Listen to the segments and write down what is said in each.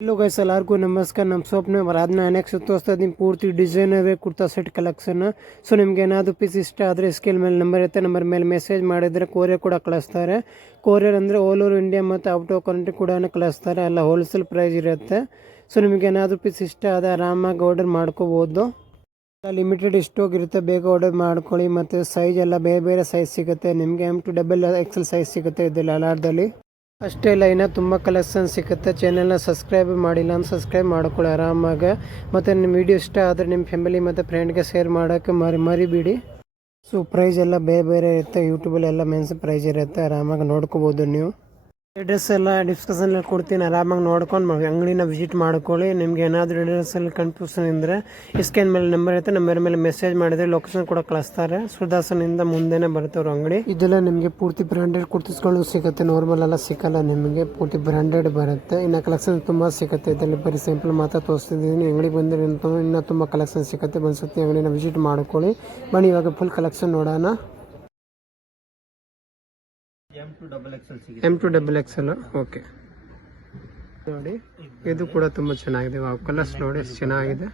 Hello guys ಎಲ್ಲರಿಗೂ ನಮಸ್ಕಾರ ನಮ್ಮ ಶಾಪ್ನ ಆರಾಧನಾ ನೆಕ್ಸ್ಟ್ ತೋರಿಸ್ತಾ ಇದ್ದೀನಿ ಪೂರ್ತಿ designer wear kurta set collection so ನಿಮಗೆ ಏನಾದರೂ ಪೀಸ್ ಇಷ್ಟ ಆದರೆ ಸ್ಕೇಲ್ ಮೇಲೆ ನಂಬರ್ ಇರುತ್ತೆ ನಂಬರ್ ಮೇಲೆ ಮೆಸೇಜ್ ಮಾಡಿದರೆ ಕೊರಿಯರ್ ಕೂಡ ಕಳಿಸ್ತಾರೆ ಕೊರಿಯರ್ ಅಂದರೆ ಆಲ್ ಓವರ್ ಇಂಡಿಯಾ ಮತ್ತು ಔಟ್ ಆಫ್ ಕಂಟ್ರಿ ಕೂಡ ಕಳಿಸ್ತಾರೆ ಎಲ್ಲ ಹೋಲ್ಸೇಲ್ ಪ್ರೈಸ್ ಇರುತ್ತೆ ಸೊ ನಿಮಗೆ ಏನಾದರೂ ಪೀಸ್ ಇಷ್ಟ ಆದರೆ ಆರಾಮಾಗಿ ಆರ್ಡರ್ ಮಾಡ್ಕೋಬೋದು ಲಿಮಿಟೆಡ್ ಸ್ಟಾಕ್ ಇರುತ್ತೆ ಬೇಗ ಆರ್ಡರ್ ಮಾಡ್ಕೊಳ್ಳಿ ಮತ್ತು ಸೈಜ್ ಎಲ್ಲ ಬೇರೆ ಬೇರೆ ಸೈಜ್ ಸಿಗುತ್ತೆ ನಿಮಗೆ M2XL ಸೈಜ್ ಸಿಗುತ್ತೆ ಇದರಲ್ಲಿ ಅಲಾರ್ದಲ್ಲಿ ಅಷ್ಟೇ ಇಲ್ಲ ಇನ್ನೂ ತುಂಬ ಕಲೆಕ್ಷನ್ ಸಿಗುತ್ತೆ ಚಾನೆಲ್ನ ಸಬ್ಸ್ಕ್ರೈಬ್ ಮಾಡಿಲ್ಲ ಅಂತ ಸಬ್ಸ್ಕ್ರೈಬ್ ಮಾಡ್ಕೊಳ್ಳಿ ಆರಾಮಾಗಿ ಮತ್ತು ನಿಮ್ಮ ವಿಡಿಯೋ ಇಷ್ಟ ಆದರೆ ನಿಮ್ಮ ಫ್ಯಾಮಿಲಿ ಮತ್ತು ಫ್ರೆಂಡ್ಗೆ ಶೇರ್ ಮಾಡೋಕ್ಕೆ ಮರಿಬೇಡಿ ಸೊ ಪ್ರೈಸ್ ಎಲ್ಲ ಬೇರೆ ಬೇರೆ ಇರುತ್ತೆ ಯೂಟ್ಯೂಬಲ್ಲಿ ಎಲ್ಲ ಮೆನ್ಸ್ ಪ್ರೈಸ್ ಇರುತ್ತೆ ಆರಾಮಾಗಿ ನೋಡ್ಕೋಬೋದು ನೀವು ಅಡ್ರೆಸ್ ಎಲ್ಲ ಡಿಸ್ಕಷನಲ್ಲಿ ಕೊಡ್ತೀನಿ ಆರಾಮಾಗಿ ನೋಡ್ಕೊಂಡು ಅಂಗಡಿನ ವಿಸಿಟ್ ಮಾಡ್ಕೊಳ್ಳಿ ನಿಮ್ಗೆ ಏನಾದರೂ ಅಡ್ರೆಸ್ಸಲ್ಲಿ ಕನ್ಫ್ಯೂಷನ್ ಇದ್ದರೆ ಸ್ಕ್ಯಾನ್ ಮೇಲೆ ನಂಬರ್ ಇರುತ್ತೆ ನಂಬರ್ ಮೇಲೆ ಮೆಸೇಜ್ ಮಾಡಿದರೆ ಲೊಕೇಶನ್ ಕೂಡ ಕಳಿಸ್ತಾರೆ ಸುಧಾಸನಿಂದ ಮುಂದೆನೇ ಬರ್ತವ್ರು ಅಂಗಡಿ ಇದೆಲ್ಲ ನಿಮಗೆ ಪೂರ್ತಿ ಬ್ರ್ಯಾಂಡೆಡ್ ಕುರ್ತಿಸ್ಗಳು ಸಿಗುತ್ತೆ ನಾರ್ಮಲ್ ಎಲ್ಲ ಸಿಕ್ಕಲ್ಲ ನಿಮಗೆ ಪೂರ್ತಿ ಬ್ರ್ಯಾಂಡೆಡ್ ಬರುತ್ತೆ ಇನ್ನು ಕಲೆಕ್ಷನ್ ತುಂಬ ಸಿಗುತ್ತೆ ಇದರಲ್ಲಿ ಬರೀ ಸಿಂಪಲ್ ಮಾತ್ರ ತೋರಿಸ್ತಿದ್ದೀನಿ ಅಂಗಡಿ ಬಂದರೆ ಇನ್ನೂ ತುಂಬ ಕಲೆಕ್ಷನ್ ಸಿಗುತ್ತೆ ಬಂದ್ಸತಿ ಅಂಗಡಿನ ವಿಸಿಟ್ ಮಾಡ್ಕೊಳ್ಳಿ ಬನ್ನಿ ಇವಾಗ ಫುಲ್ ಕಲೆಕ್ಷನ್ ನೋಡೋಣ M2XL ಓಕೆ ನೋಡಿ ಇದು ಕೂಡ ತುಂಬ ಚೆನ್ನಾಗಿದೆ ಕಲರ್ಸ್ ನೋಡಿ ಎಷ್ಟು ಚೆನ್ನಾಗಿದೆ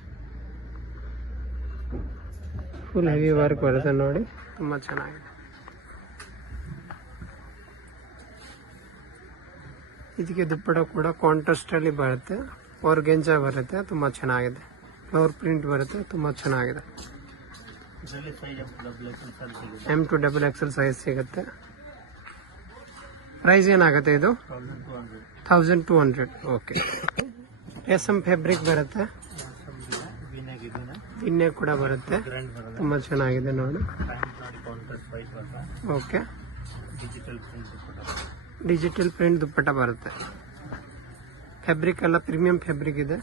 ಫುಲ್ ಹೆವಿ ವರ್ಕ್ ಬರುತ್ತೆ ನೋಡಿ ತುಂಬ ಚೆನ್ನಾಗಿದೆ ಇದಕ್ಕೆ ದುಪ್ಪಟ ಕೂಡ ಕಾಂಟ್ರಾಸ್ಟ್ ಅಲ್ಲಿ ಬರುತ್ತೆ ಆರ್ಗೆಂಜಾ ಬರುತ್ತೆ ತುಂಬ ಚೆನ್ನಾಗಿದೆ ಫ್ಲವರ್ ಪ್ರಿಂಟ್ ಬರುತ್ತೆ ತುಂಬ ಚೆನ್ನಾಗಿದೆ M2XL ಸೈಜ್ ಸಿಗುತ್ತೆ ಪ್ರೈಸ್ ಏನಾಗುತ್ತೆ ಇದು 1200 ಓಕೆ ರೇಸಮ್ ಫ್ಯಾಬ್ರಿಕ್ ಬರುತ್ತೆ ಇನ್ನೇ ಕೂಡ ಬರುತ್ತೆ ತುಂಬ ಚೆನ್ನಾಗಿದೆ ನೋಡಿ ಓಕೆ ಡಿಜಿಟಲ್ ಪ್ರಿಂಟ್ ದುಪ್ಪಟ್ಟ ಬರುತ್ತೆ ಫ್ಯಾಬ್ರಿಕ್ ಎಲ್ಲ ಪ್ರೀಮಿಯಂ ಫ್ಯಾಬ್ರಿಕ್ ಇದೆ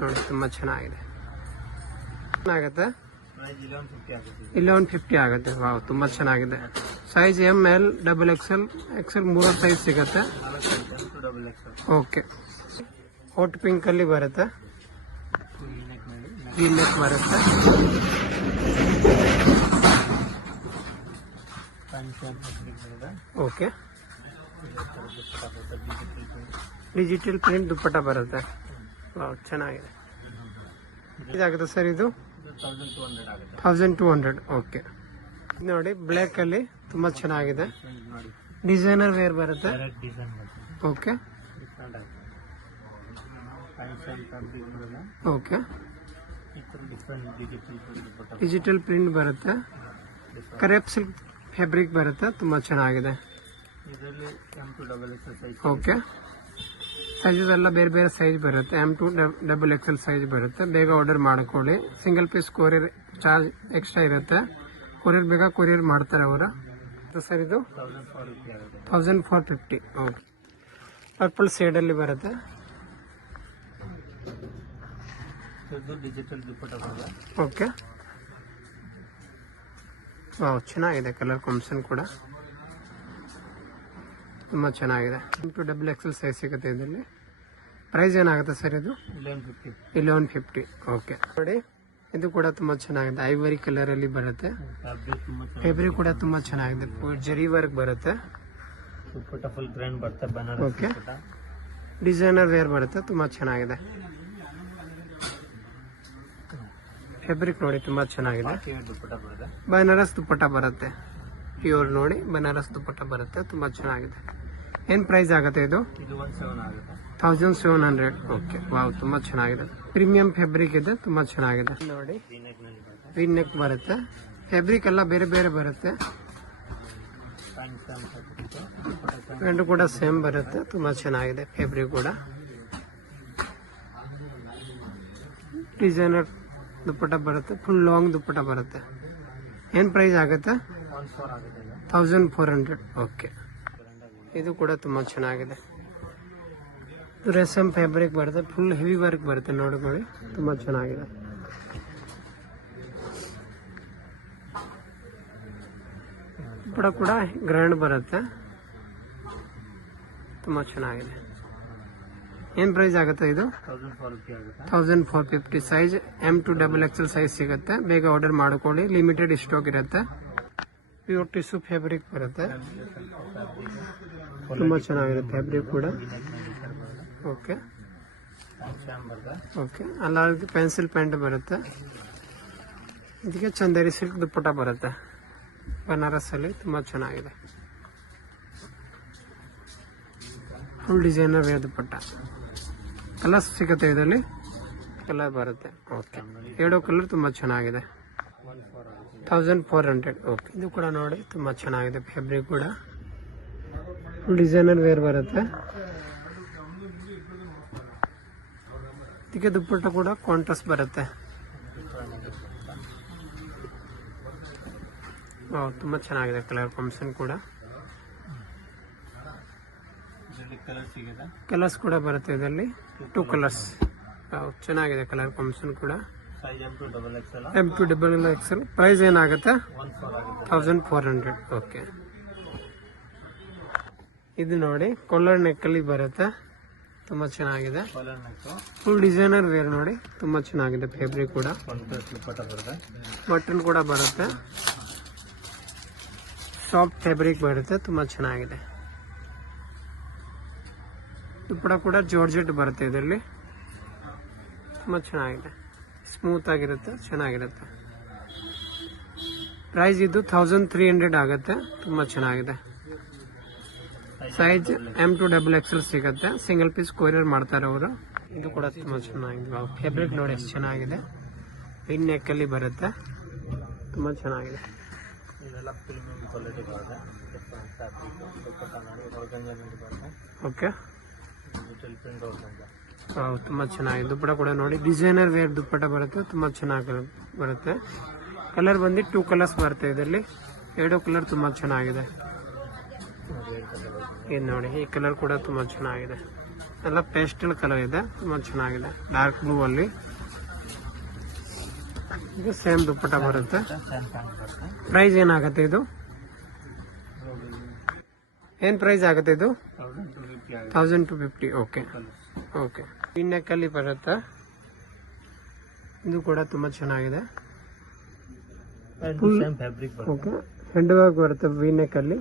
ನೋಡಿ ತುಂಬ ಚೆನ್ನಾಗಿದೆ ಏನಾಗುತ್ತೆ 1150 ಆಗುತ್ತೆ ವಾವ್ ತುಂಬ ಚೆನ್ನಾಗಿದೆ ಸೈಜ್ ML XL ಮೂರು ಸೈಜ್ ಸಿಗುತ್ತೆ ಓಕೆ ಹಾಟ್ ಪಿಂಕ್ ಅಲ್ಲಿ ಬರುತ್ತೆ V-neck ಬರುತ್ತೆ ಓಕೆ ಡಿಜಿಟಲ್ ಪ್ರಿಂಟ್ ದುಪ್ಪಟ್ಟ ಬರುತ್ತೆ ವಾವ್ ಚೆನ್ನಾಗಿದೆ ಇದಾಗುತ್ತೆ ಸರ್ ಇದು 1200 ಓಕೆ ನೋಡಿ ಬ್ಲ್ಯಾಕ್ ಅಲ್ಲಿ ತುಂಬಾ ಚೆನ್ನಾಗಿದೆ ಡಿಸೈನರ್ ವೇರ್ ಬರುತ್ತೆ ಓಕೆ ಓಕೆ ಡಿಜಿಟಲ್ ಪ್ರಿಂಟ್ ಬರುತ್ತೆ ಕರೇಪ್ ಸಿಲ್ಕ್ ಫ್ಯಾಬ್ರಿಕ್ ಬರುತ್ತೆ ತುಂಬಾ ಚೆನ್ನಾಗಿದೆ ಓಕೆ ಸೈಜಸ್ ಎಲ್ಲ ಬೇರೆ ಬೇರೆ ಸೈಜ್ ಬರುತ್ತೆ M2XL ಸೈಜ್ ಬರುತ್ತೆ ಬೇಗ ಆರ್ಡರ್ ಮಾಡ್ಕೊಳ್ಳಿ single piece courier charge extra ಇರುತ್ತೆ ಕೊರಿಯರ್ ಬೇಗ ಕೊರಿಯರ್ ಮಾಡ್ತಾರೆ ಅವರು ಸರ್ ಇದು 1450 ಓಕೆ ಪರ್ಪಲ್ ಶೇಡ್ ಅಲ್ಲಿ ಬರುತ್ತೆ ಓಕೆ ವಾವ್ ಚೆನ್ನಾಗಿದೆ ಕಲರ್ ಕಾಂಬಿನೇಷನ್ ಕೂಡ ತುಂಬ ಚೆನ್ನಾಗಿದೆ M2XL ಸೈಜ್ ಸಿಗುತ್ತೆ ಇದರಲ್ಲಿ ಪ್ರೈಸ್ ಏನಾಗುತ್ತೆ ಸರ್ ಇದು 1150 ಓಕೆ ನೋಡಿ ಇದು ಕೂಡ ತುಂಬಾ ಚೆನ್ನಾಗಿದೆ ಐವರಿ ಕಲರ್ ಅಲ್ಲಿ ಬರುತ್ತೆ ಫ್ಯಾಬ್ರಿಕ್ ಕೂಡ ತುಂಬಾ ಚೆನ್ನಾಗಿದೆ ಜರಿ ವರ್ಕ್ ಬರುತ್ತೆ ಓಕೆ ಡಿಸೈನರ್ ವೇರ್ ಬರುತ್ತೆ ತುಂಬಾ ಚೆನ್ನಾಗಿದೆ ಫ್ಯಾಬ್ರಿಕ್ ನೋಡಿ ತುಂಬಾ ಚೆನ್ನಾಗಿದೆ ಬನಾರಸ್ ದುಪ್ಪಟ್ಟ ಬರುತ್ತೆ ಪ್ಯೂರ್ ನೋಡಿ ಬನಾರಸ್ ದುಪ್ಪಟ್ಟ ಬರುತ್ತೆ ತುಂಬಾ ಚೆನ್ನಾಗಿದೆ ಏನ್ ಪ್ರೈಸ್ ಆಗುತ್ತೆ ಇದು 1700 ಓಕೆ ವಾವ್ ತುಂಬಾ ಚೆನ್ನಾಗಿದೆ ಪ್ರೀಮಿಯಂ ಫ್ಯಾಬ್ರಿಕ್ ಇದೆ ತುಂಬಾ ಚೆನ್ನಾಗಿದೆ ನೋಡಿ V-neck ಬರುತ್ತೆ ಫ್ಯಾಬ್ರಿಕ್ ಎಲ್ಲ ಬೇರೆ ಬೇರೆ ಬರುತ್ತೆ ಪ್ಯಾಂಟ್ ಕೂಡ ಸೇಮ್ ಬರುತ್ತೆ ತುಂಬಾ ಚೆನ್ನಾಗಿದೆ ಫ್ಯಾಬ್ರಿಕ್ ಕೂಡ ಡಿಸೈನರ್ ದುಪ್ಪಟ್ಟ ಬರುತ್ತೆ ಫುಲ್ ಲಾಂಗ್ ದುಪ್ಪಟ್ಟ ಬರುತ್ತೆ ಏನ್ ಪ್ರೈಸ್ ಆಗುತ್ತೆ 1400 ಓಕೆ ಇದು ಕೂಡ ತುಂಬಾ ಚೆನ್ನಾಗಿದೆ ರೇಸಮ್ ಫ್ಯಾಬ್ರಿಕ್ ಬರುತ್ತೆ ಫುಲ್ ಹೆವಿ ವರ್ಕ್ ಬರುತ್ತೆ ನೋಡ್ಕೊಳ್ಳಿ ತುಂಬಾ ಚೆನ್ನಾಗಿದೆ ಕೂಡ ಗ್ರ್ಯಾಂಡ್ ಬರುತ್ತೆ ತುಂಬಾ ಚೆನ್ನಾಗಿದೆ ಏನ್ ಪ್ರೈಸ್ ಆಗುತ್ತೆ ಇದು 1450 ಸೈಜ್ M2XL ಸೈಜ್ ಸಿಗುತ್ತೆ ಬೇಗ ಆರ್ಡರ್ ಮಾಡ್ಕೊಳ್ಳಿ ಲಿಮಿಟೆಡ್ ಸ್ಟಾಕ್ ಇರುತ್ತೆ ಪ್ಯೂರ್ ಟಿಶ್ಯೂ ಫ್ಯಾಬ್ರಿಕ್ ಬರುತ್ತೆ ತುಂಬಾ ಚೆನ್ನಾಗಿದೆ ಫ್ಯಾಬ್ರಿಕ್ ಕೂಡ ಓಕೆ ಶ್ಯಾಮ್ ಬರ್ತದೆ. ಓಕೆ ಅಲ್ಲ ಪೆನ್ಸಿಲ್ ಪ್ಯಾಂಟ್ ಬರುತ್ತೆ. ಇದಕ್ಕೆ ಚಂದೇರಿ ಸಿಲ್ಕ್ ದುಪ್ಪಟ್ಟ ಬರುತ್ತೆ ಬನಾರಸ್ಸಲ್ಲಿ, ತುಂಬ ಚೆನ್ನಾಗಿದೆ. ಫುಲ್ ಡಿಸೈನರ್ ವೇರ್ ದುಪ್ಪಟ್ಟ. ಕಲರ್ಸ್ ಸಿಗುತ್ತೆ ಇದರಲ್ಲಿ, ಕಲರ್ ಬರುತ್ತೆ. ಓಕೆ 2 ಕಲರ್ ತುಂಬ ಚೆನ್ನಾಗಿದೆ. 1400. ಓಕೆ ಇದು ಕೂಡ ನೋಡಿ ತುಂಬ ಚೆನ್ನಾಗಿದೆ. ಫ್ಯಾಬ್ರಿಕ್ ಕೂಡ ಫುಲ್ ಡಿಸೈನರ್ ವೇರ್ ಬರುತ್ತೆ. ಇದಕ್ಕೆ ದುಪ್ಪಟ್ಟ ಕೂಡ ಕಾಂಟ್ರಾಸ್ಟ್ ಬರುತ್ತೆ. ತುಂಬ ಚೆನ್ನಾಗಿದೆ ಕಲರ್ ಕಾಂಬಿನೇಷನ್ ಕೂಡ. ಕಲರ್ಸ್ ಕೂಡ ಬರುತ್ತೆ ಇದರಲ್ಲಿ, 2 ಕಲರ್ಸ್. ಚೆನ್ನಾಗಿದೆ ಕಲರ್ ಕಾಂಬಿನೇಷನ್ ಕೂಡ. M to XXL. ಪ್ರೈಸ್ ಏನಾಗುತ್ತೆ? 1400. ಓಕೆ ಇದು ನೋಡಿ ಕಾಲರ್ ನೆಕ್ಕಲ್ಲಿ ಬರುತ್ತೆ, ತುಂಬ ಚೆನ್ನಾಗಿದೆ. ಫುಲ್ ಡಿಸೈನರ್ ವೇರ್ ನೋಡಿ, ತುಂಬ ಚೆನ್ನಾಗಿದೆ. ಫ್ಯಾಬ್ರಿಕ್ ಕೂಡ ಬಟನ್ ಕೂಡ ಬರುತ್ತೆ, ಸಾಫ್ಟ್ ಫ್ಯಾಬ್ರಿಕ್ ಬರುತ್ತೆ, ತುಂಬ ಚೆನ್ನಾಗಿದೆ. ದುಪ್ಪಟ್ಟ ಕೂಡ ಜಾರ್ಜೆಟ್ ಬರುತ್ತೆ ಇದರಲ್ಲಿ, ತುಂಬ ಚೆನ್ನಾಗಿದೆ. ಸ್ಮೂತ್ ಆಗಿರುತ್ತೆ, ಚೆನ್ನಾಗಿರುತ್ತೆ. ಪ್ರೈಸ್ ಇದು 1300 ಆಗುತ್ತೆ. ತುಂಬ ಚೆನ್ನಾಗಿದೆ. ಸೈಜ್ M to XXL ಸಿಗುತ್ತೆ. ಸಿಂಗಲ್ ಪೀಸ್ ಕೊರಿಯರ್ ಮಾಡ್ತಾರೆ ಅವರು. ಇದು ಕೂಡ ತುಂಬ ಚೆನ್ನಾಗಿದೆ. ಫ್ಯಾಬ್ರಿಕ್ ನೋಡಿ ಎಷ್ಟು ಚೆನ್ನಾಗಿದೆ. ಇನ್ ನೆಕ್ಕಲ್ಲಿ ಬರುತ್ತೆ, ತುಂಬ ಚೆನ್ನಾಗಿದೆ. ಓಕೆ ತುಂಬ ಚೆನ್ನಾಗಿದೆ. ದುಪ್ಪಟ್ಟ ಕೂಡ ನೋಡಿ ಡಿಸೈನರ್ ವೇರ್ ದುಪ್ಪಟ್ಟ ಬರುತ್ತೆ, ತುಂಬ ಚೆನ್ನಾಗಿ ಬರುತ್ತೆ. ಕಲರ್ ಬಂದು 2 ಕಲರ್ಸ್ ಬರುತ್ತೆ ಇದರಲ್ಲಿ. 2 ಕಲರ್ ತುಂಬ ಚೆನ್ನಾಗಿದೆ. ಇದು ನೋಡಿ, ಈ ಕಲರ್ ಕೂಡ ತುಂಬ ಚೆನ್ನಾಗಿದೆ. ಎಲ್ಲ ಪೇಸ್ಟಲ್ ಕಲರ್ ಇದೆ, ತುಂಬ ಚೆನ್ನಾಗಿದೆ. ಡಾರ್ಕ್ ಬ್ಲೂ ಅಲ್ಲಿ ಇದು ಸೇಮ್ ದುಪ್ಪಟ್ಟ ಬರುತ್ತೆ. ಪ್ರೈಸ್ ಏನಾಗುತ್ತೆ ಇದು? ಏನ್ ಪ್ರೈಸ್ ಆಗುತ್ತೆ ಇದು? 1250. ಓಕೆ ಓಕೆ ನೆಕ್ಕಲ್ಲಿ ಬರುತ್ತೆ. ಇದು ಕೂಡ ತುಂಬ ಚೆನ್ನಾಗಿದೆ. ಓಕೆ ಹೆಂಡ್ ವರ್ಕ್ ಬರುತ್ತೆ ವಿ ನೆಕ್ಕಲ್ಲಿ.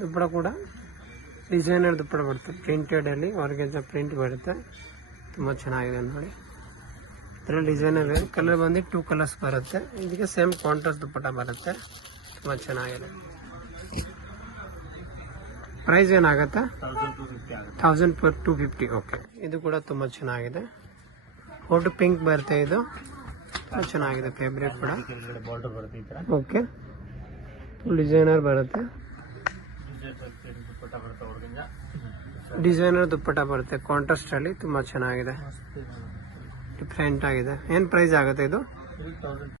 ದುಪ್ಪಟ್ಟ ಕೂಡ ಡಿಸೈನರ್ ದುಪ್ಪಟ್ಟ ಬರುತ್ತೆ, ಪ್ರಿಂಟೆಡ್ ಅಲ್ಲಿ ಆರ್ಗೆಂಜಾ ಪ್ರಿಂಟ್ ಬರುತ್ತೆ, ತುಂಬ ಚೆನ್ನಾಗಿದೆ ನೋಡಿ. ಇದರಲ್ಲಿ ಡಿಸೈನರ್ ಕಲರ್ ಬಂದು 2 ಕಲರ್ಸ್ ಬರುತ್ತೆ. ಇದಕ್ಕೆ ಸೇಮ್ ಕಾಂಟ್ರಾಸ್ಟ್ ದುಪ್ಪಟ್ಟ ಬರುತ್ತೆ, ತುಂಬ ಚೆನ್ನಾಗಿದೆ. ಪ್ರೈಸ್ ಏನಾಗುತ್ತೆ? 1250. ಓಕೆ ಇದು ಕೂಡ ತುಂಬ ಚೆನ್ನಾಗಿದೆ. ಫೋಟೋ ಪಿಂಕ್ ಬರುತ್ತೆ, ಇದು ತುಂಬ ಚೆನ್ನಾಗಿದೆ. ಫ್ಯಾಬ್ರಿಕ್ ಕೂಡ ಓಕೆ ಡಿಸೈನರ್ ಬರುತ್ತೆ. ಡಿಸೈನರ್ ದುಪ್ಪಟ್ಟ ಬರುತ್ತೆ ಕಾಂಟ್ರಾಸ್ಟ್ ಅಲ್ಲಿ, ತುಂಬ ಚೆನ್ನಾಗಿದೆ, ಡಿಫ್ರೆಂಟ್ ಆಗಿದೆ. ಏನ್ ಪ್ರೈಸ್ ಆಗುತ್ತೆ ಇದು?